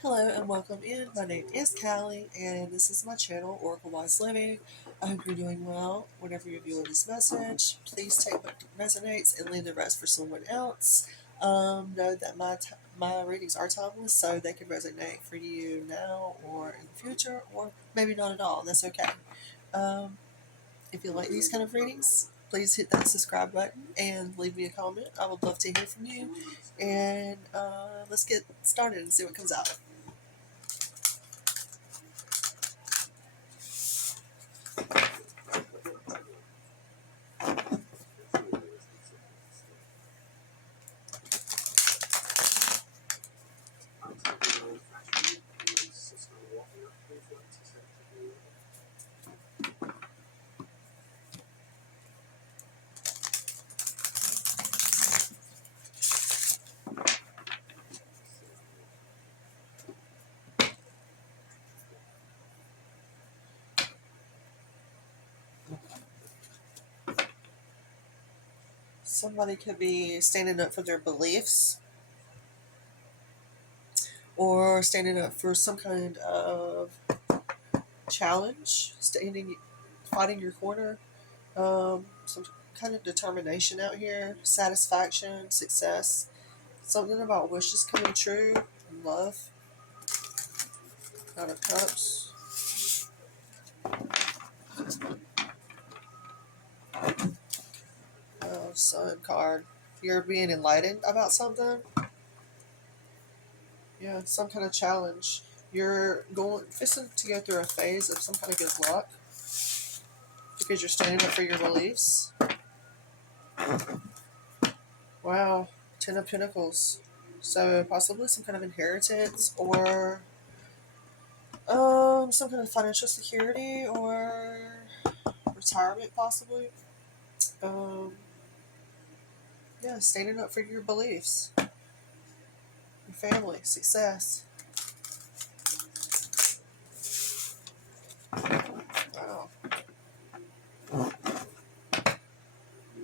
Hello and welcome in. My name is Callie, and this is my channel, Oracle Wise Living. I hope you're doing well. Whenever you're viewing this message, please take what resonates and leave the rest for someone else. Know that my readings are timeless, so they can resonate for you now or in the future, or maybe not at all. That's okay. Um, if you like these kind of readings, please hit that subscribe button and leave me a comment. I would love to hear from you. And let's get started and see what comes out. Somebody could be standing up for their beliefs or standing up for some kind of challenge, fighting your corner, some kind of determination out here, satisfaction, success, something about wishes coming true, love, Knight of Cups, Sun card. You're being enlightened about something. Yeah, some kind of challenge. You're going fixing to go through a phase of some kind of good luck because you're standing up for your beliefs. Wow, Ten of Pentacles. So possibly some kind of inheritance or some kind of financial security or retirement possibly. Um, yeah, standing up for your beliefs, your family, success. Wow.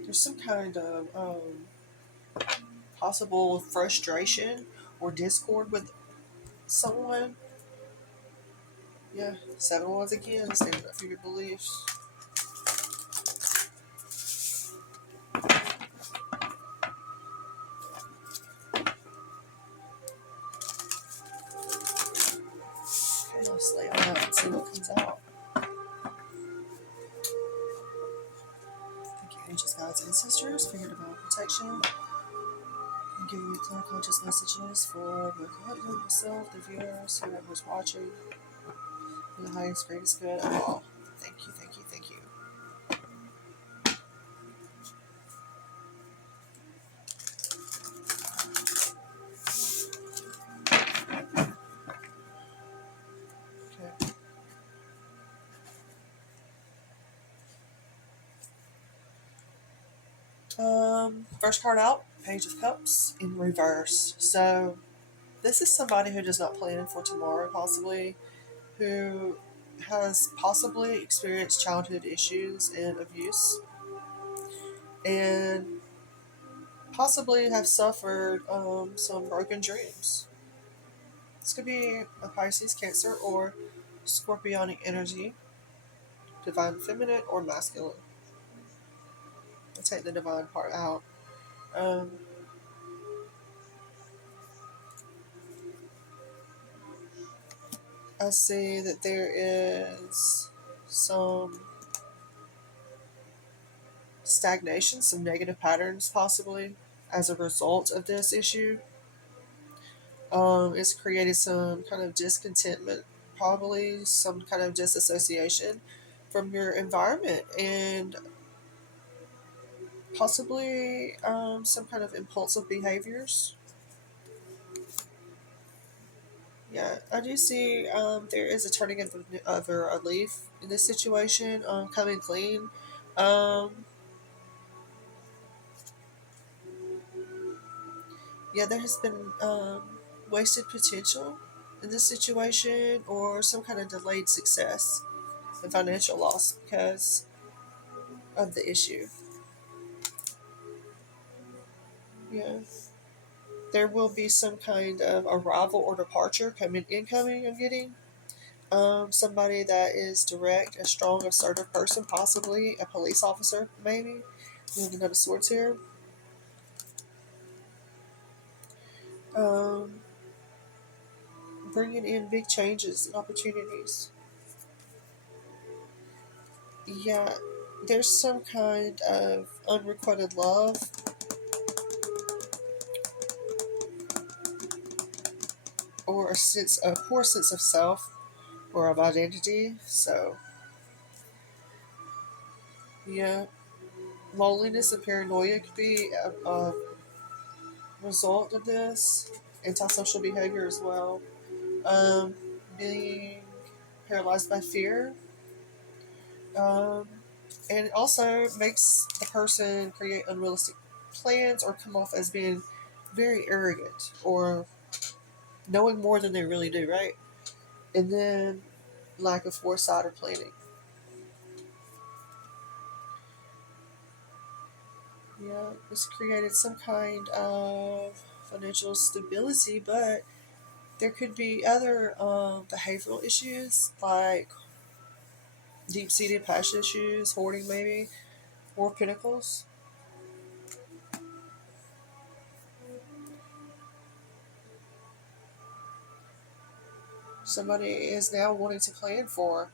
There's some kind of possible frustration or discord with someone. Yeah, Seven Wands again, standing up for your beliefs. Okay, let's lay on up and see what comes out. Thank you, angels, guides, ancestors, for your divine protection. And give you clear conscious messages for the yourself, the viewers, whoever's watching, for the highest, greatest good of all. Thank you, thank you, thank you. Okay. First card out, Page of Cups in reverse. So this is somebody who does not plan for tomorrow, possibly, who has possibly experienced childhood issues and abuse, and possibly have suffered some broken dreams. This could be a Pisces, Cancer, or Scorpionic energy, divine feminine or masculine. I'll take the divine part out. Um, I see that there is some stagnation, some negative patterns possibly as a result of this issue. It's created some kind of discontentment, probably some kind of disassociation from your environment, and possibly some kind of impulsive behaviors. Yeah, I do see there is a turning of a leaf in this situation, coming clean. Um, yeah, there has been wasted potential in this situation or some kind of delayed success and financial loss because of the issue. Yeah. There will be some kind of arrival or departure coming incoming. I'm getting somebody that is direct, a strong, assertive person, possibly a police officer, maybe. We have another swords here. Um, Bringing in big changes and opportunities. Yeah, there's some kind of unrequited love or a poor sense of self or of identity. So, yeah, loneliness and paranoia could be a result of this. Antisocial behavior as well. Um, Being paralyzed by fear. Um, and it also makes the person create unrealistic plans or come off as being very arrogant or knowing more than they really do, right? And then lack of foresight or planning. Yeah, it's created some kind of financial stability, but there could be other behavioral issues like deep seated passion issues, hoarding maybe, or pinnacles. Somebody is now wanting to plan for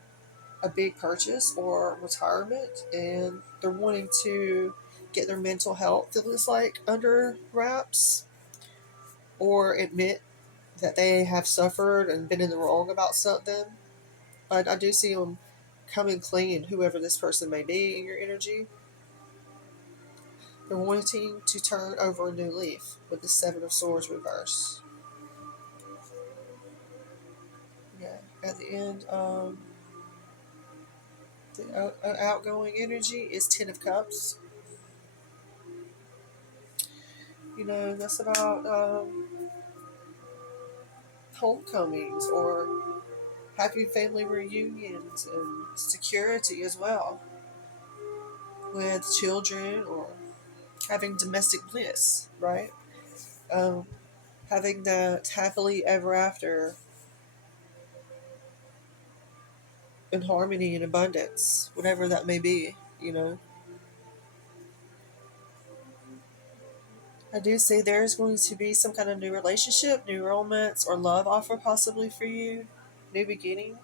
a big purchase or retirement, and they're wanting to get their mental health, it looks like, under wraps or admit that they have suffered and been in the wrong about something. But I do see them coming clean, whoever this person may be in your energy. They're wanting to turn over a new leaf with the Seven of Swords reverse. Yeah, at the end, the outgoing energy is Ten of Cups. You know, that's about homecomings or happy family reunions and security as well with children or having domestic bliss, right? Um, Having that happily ever after in harmony and abundance, whatever that may be, you know. I do see there's going to be some kind of new relationship, new romance, or love offer possibly for you, new beginning.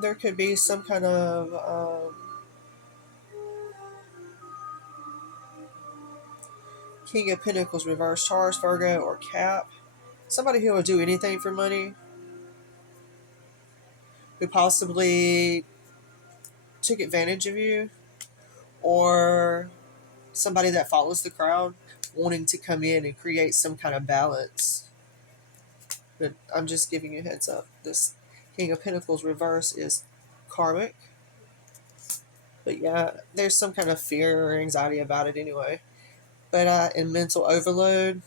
There could be some kind of King of Pentacles reverse, Taurus, Virgo, or Cap. Somebody who will do anything for money, who possibly took advantage of you, or somebody that follows the crowd, wanting to come in and create some kind of balance. But I'm just giving you a heads up. This King of Pentacles reverse is karmic. But yeah, there's some kind of fear or anxiety about it anyway. But in mental overload,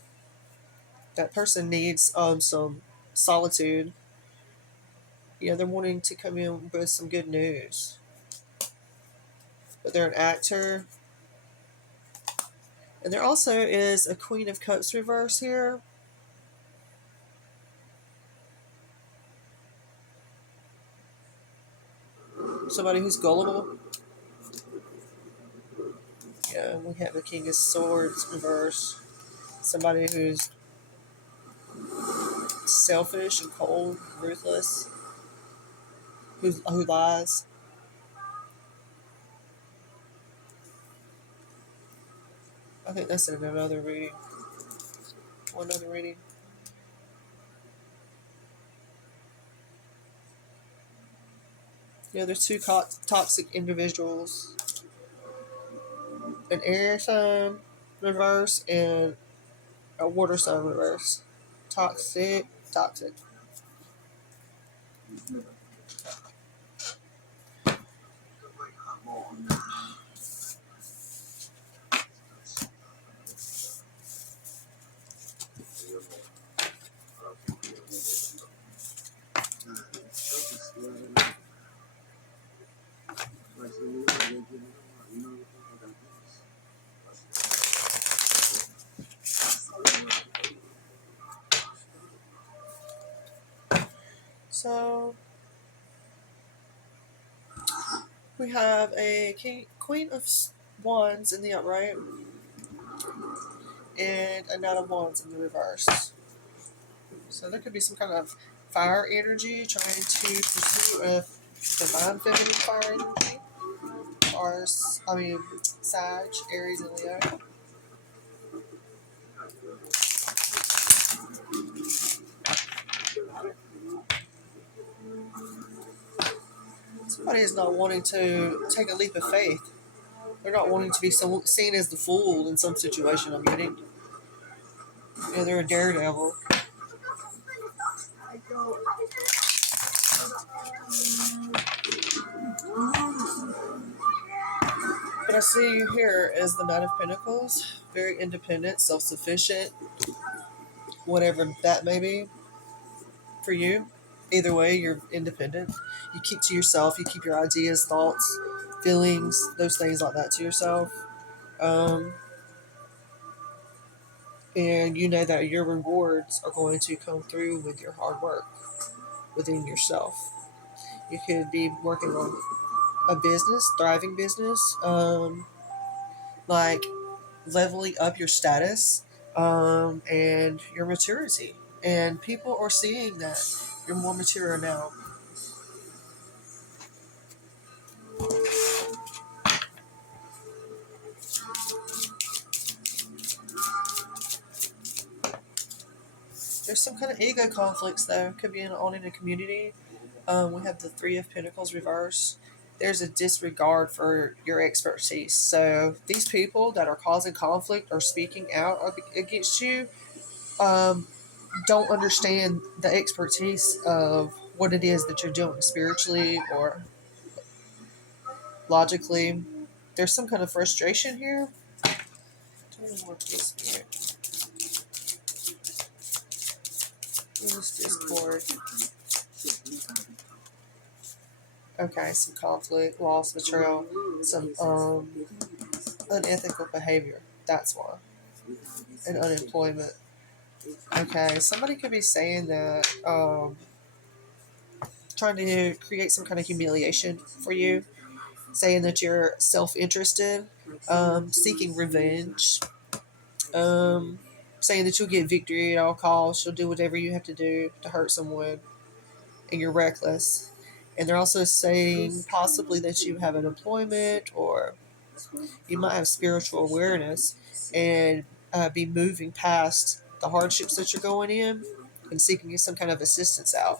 that person needs some solitude. You know, they're wanting to come in with some good news. But they're an actor. And there also is a Queen of Cups reverse here. Somebody who's gullible. Yeah, we have the King of Swords reverse. Somebody who's selfish and cold, ruthless, who lies. I think that's in another reading. One other reading. Yeah, there's two toxic individuals. An air sign reverse and a water sign reverse. Toxic, toxic. So we have a Queen of Wands in the upright and a Knight of Wands in the reverse. So there could be some kind of fire energy trying to pursue a divine feminine fire energy. Or, Sag, Aries, and Leo. Somebody is not wanting to take a leap of faith. They're not wanting to be seen as the fool in some situation. I'm getting. They're a daredevil. But I see you here as the Knight of Pentacles, very independent, self-sufficient, whatever that may be for you. Either way, you're independent. You keep to yourself. You keep your ideas, thoughts, feelings, those things like that to yourself. Um, and you know that your rewards are going to come through with your hard work within yourself. You could be working on a business, thriving business, like leveling up your status and your maturity. And people are seeing that you're more mature now. There's some kind of ego conflicts, though. Could be on in a community. We have the Three of Pentacles reverse. There's a disregard for your expertise. So these people that are causing conflict or speaking out against you um, don't understand the expertise of what it is that you're doing spiritually or logically. There's some kind of frustration here. Tell me more, please, Spirit. What is discord? Okay, some conflict, loss, betrayal, some unethical behavior. That's why. And unemployment. Okay, somebody could be saying that, trying to create some kind of humiliation for you, saying that you're self-interested, seeking revenge, um, saying that you'll get victory at all costs, you'll do whatever you have to do to hurt someone, and you're reckless. And they're also saying possibly that you have an employment or you might have spiritual awareness and be moving past the hardships that you're going in and seeking some kind of assistance out.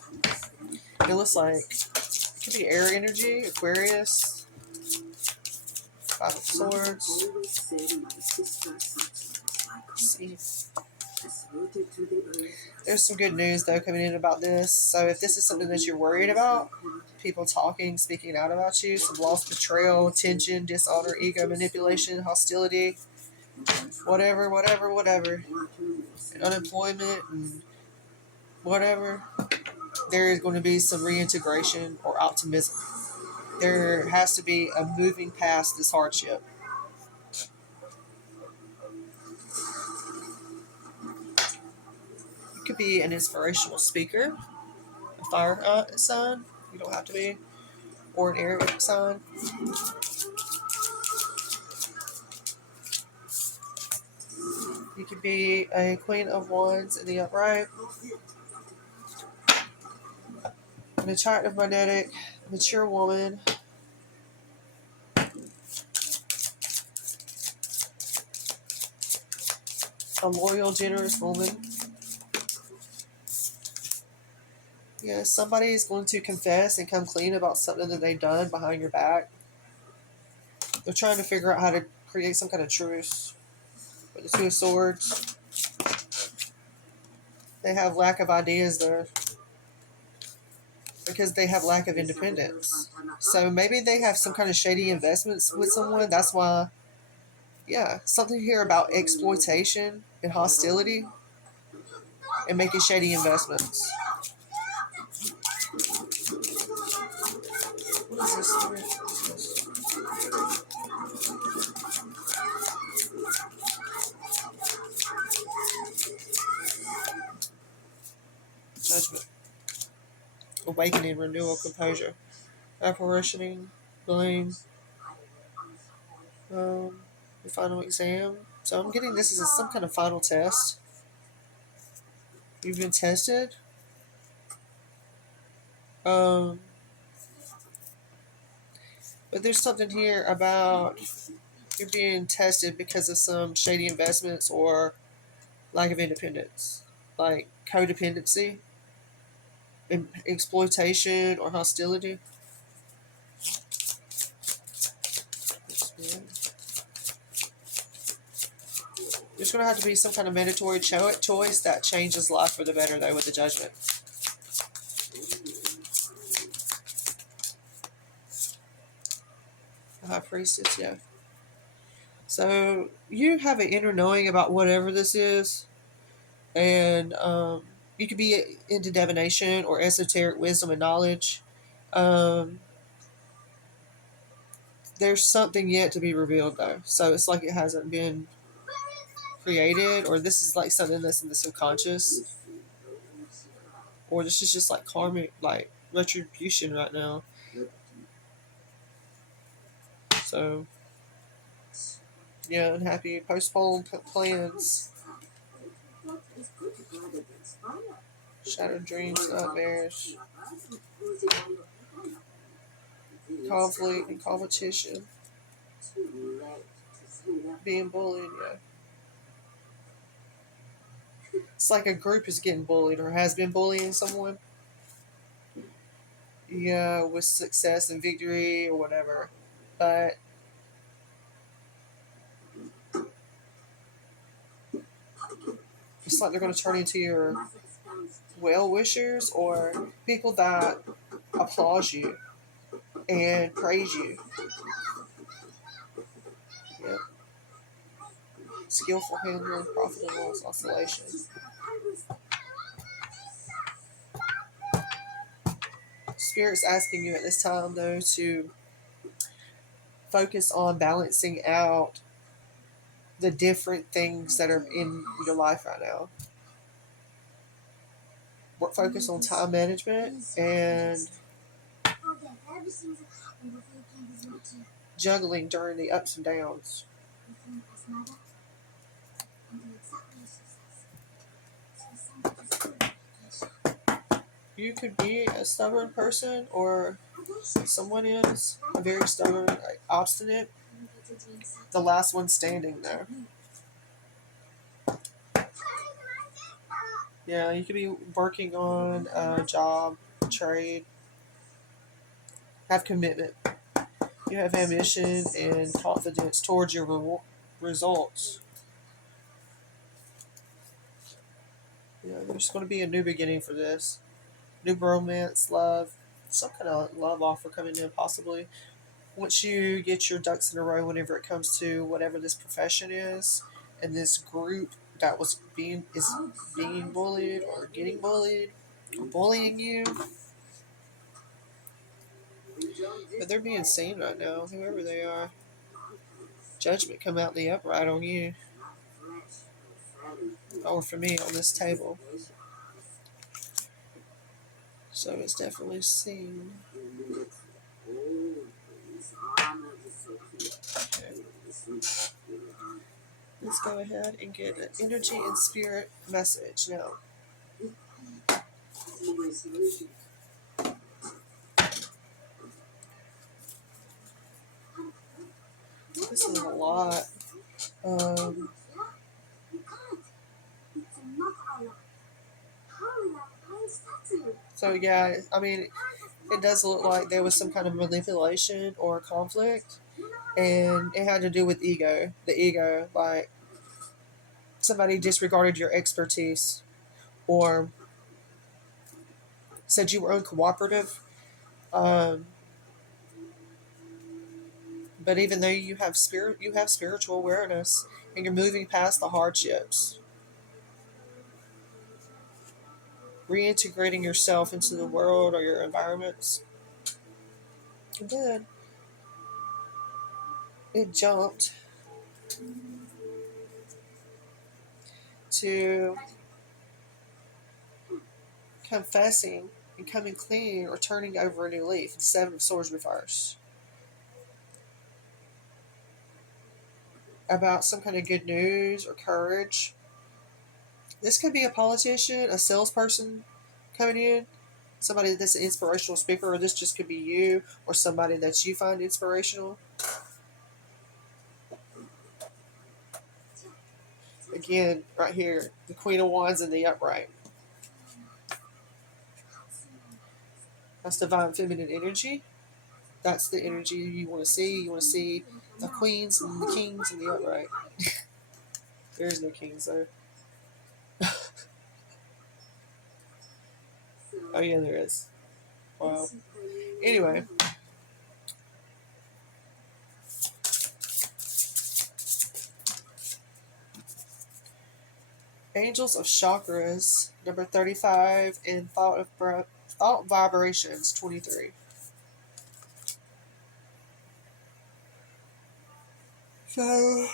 It looks like it could be air energy, Aquarius, Five of Swords. Let's see. There's some good news though coming in about this. So if this is something that you're worried about, people talking, speaking out about you, some loss, betrayal, tension, dishonor, ego, manipulation, hostility, whatever, and unemployment and whatever, there is going to be some reintegration or optimism. There has to be a moving past this hardship. You could be an inspirational speaker, a fire sign. You don't have to be, or an air sign. You could be a Queen of Wands in the upright, an attractive, magnetic, mature woman, a loyal, generous woman. Yeah, somebody is going to confess and come clean about something that they've done behind your back. They're trying to figure out how to create some kind of truce. With the Two of Swords, they have lack of ideas there because they have lack of independence. So maybe they have some kind of shady investments with someone. That's why, yeah, something here about exploitation and hostility and making shady investments. What is this? Judgment. awakening, renewal, composure, apparitioning, blame, the final exam. So I'm getting this as some kind of final test. You've been tested. Um, but there's something here about you're being tested because of some shady investments or lack of independence, like codependency, exploitation, or hostility. There's going to have to be some kind of mandatory choice that changes life for the better, though, with the judgment. The high priestess, yeah. So you have an inner knowing about whatever this is, and you could be into divination or esoteric wisdom and knowledge. Um, there's something yet to be revealed, though. So it's like it hasn't been created, or this is like something that's in the subconscious, or this is just like karmic, like retribution right now. So yeah, unhappy, postpone plans, shattered dreams, nightmares, conflict and competition, being bullied. Yeah, it's like a group is getting bullied or has been bullying someone. Yeah, with success and victory or whatever, but it's like they're going to turn into your well wishers or people that applaud you and praise you. Yep. Skillful handling, profitable oscillation. Spirit's asking you at this time, though, to focus on balancing out the different things that are in your life right now. Focus on time management and juggling during the ups and downs. You could be a stubborn person, or someone is a very stubborn, like, obstinate. The last one standing there. Yeah, you could be working on a job, trade, have commitment. You have ambition and confidence towards your results. Yeah, there's going to be a new beginning for this. New romance, love, some kind of love offer coming in possibly. Once you get your ducks in a row whenever it comes to whatever this profession is, and this group that is being bullied or getting bullied or bullying you, but they're being seen right now, whoever they are. Judgment come out in the upright on you, or for me on this table. So it's definitely seen. Okay. Let's go ahead and get an energy and spirit message now. This is a lot. Um, so yeah, I mean, it does look like there was some kind of manipulation or conflict, and it had to do with ego. The ego, like somebody disregarded your expertise or said you were uncooperative. Um, but even though you have spiritual awareness, and you're moving past the hardships, reintegrating yourself into the world or your environments. And then it jumped to confessing and coming clean or turning over a new leaf. The Seven of Swords reverse. About some kind of good news or courage. This could be a politician, a salesperson coming in, somebody that's an inspirational speaker, or this just could be you or somebody that you find inspirational. Again, right here, the Queen of Wands in the upright. That's divine feminine energy. That's the energy you want to see. You want to see the queens and the kings in the upright. There is no kings though. Oh yeah, there is. Wow. Anyway, Angels of Chakras, number 35, and Thought Vibrations, 23. So,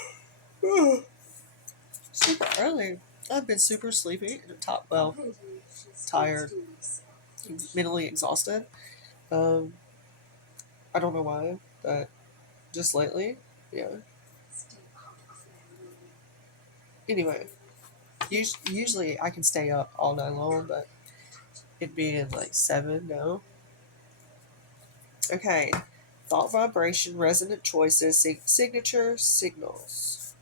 super early. I've been super sleepy and tired, mentally exhausted. Um, I don't know why, but just lately, yeah. Anyway, usually I can stay up all night long, but it being like 7, no. Okay, thought vibration, resonant choices, signature signals.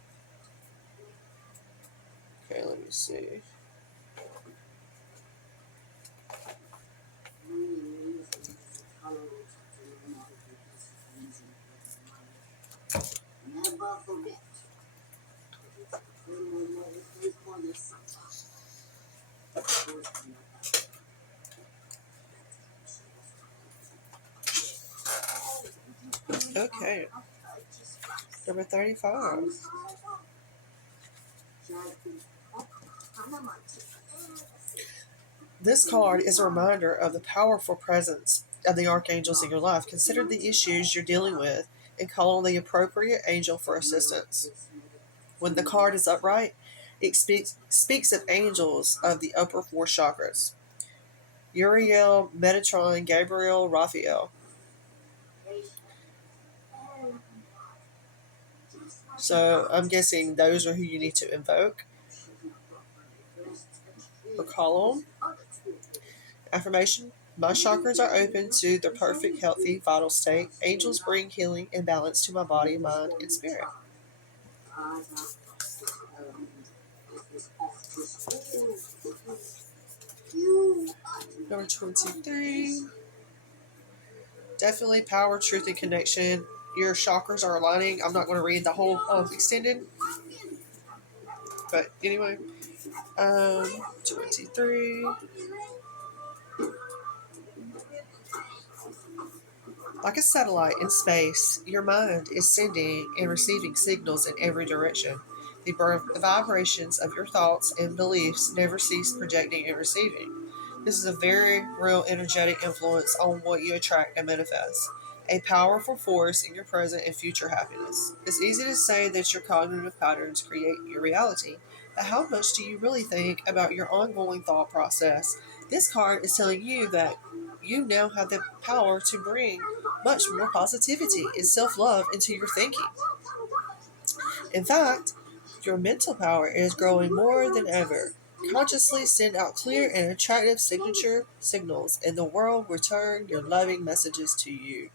Okay, let me see. Okay, number 35. This card is a reminder of the powerful presence of the archangels in your life. Consider the issues you're dealing with and call on the appropriate angel for assistance. When the card is upright, it speaks of angels of the upper four chakras: Uriel, Metatron, Gabriel, Raphael. So I'm guessing those are who you need to invoke or call on. Affirmation: my chakras are open to the perfect, healthy, vital state. Angels bring healing and balance to my body, mind, and spirit. Number 23. Definitely power, truth, and connection. Your chakras are aligning. I'm not going to read the whole extended, but anyway. 23. Like a satellite in space, your mind is sending and receiving signals in every direction. The vibrations of your thoughts and beliefs never cease projecting and receiving. This is a very real energetic influence on what you attract and manifest. A powerful force in your present and future happiness. It's easy to say that your cognitive patterns create your reality, but how much do you really think about your ongoing thought process? This card is telling you that you now have the power to bring much more positivity and self love into your thinking. In fact, your mental power is growing more than ever. Consciously send out clear and attractive signature signals, and the world will return your loving messages to you.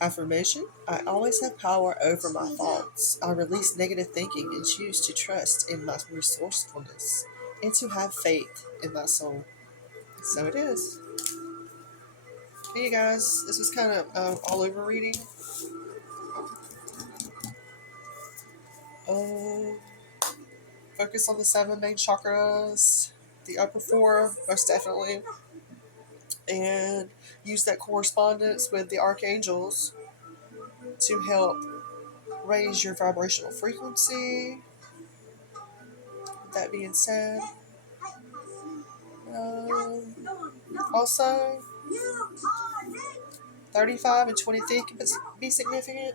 Affirmation: I always have power over my thoughts. I release negative thinking and choose to trust in my resourcefulness and to have faith in my soul. So it is. Hey, you guys, this is kind of all over reading. Um, Focus on the 7 main chakras, the upper 4, most definitely, and use that correspondence with the archangels to help raise your vibrational frequency. With that being said, um, also 35 and 23 can be significant.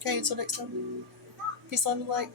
Okay, until next time. Peace, love, and light.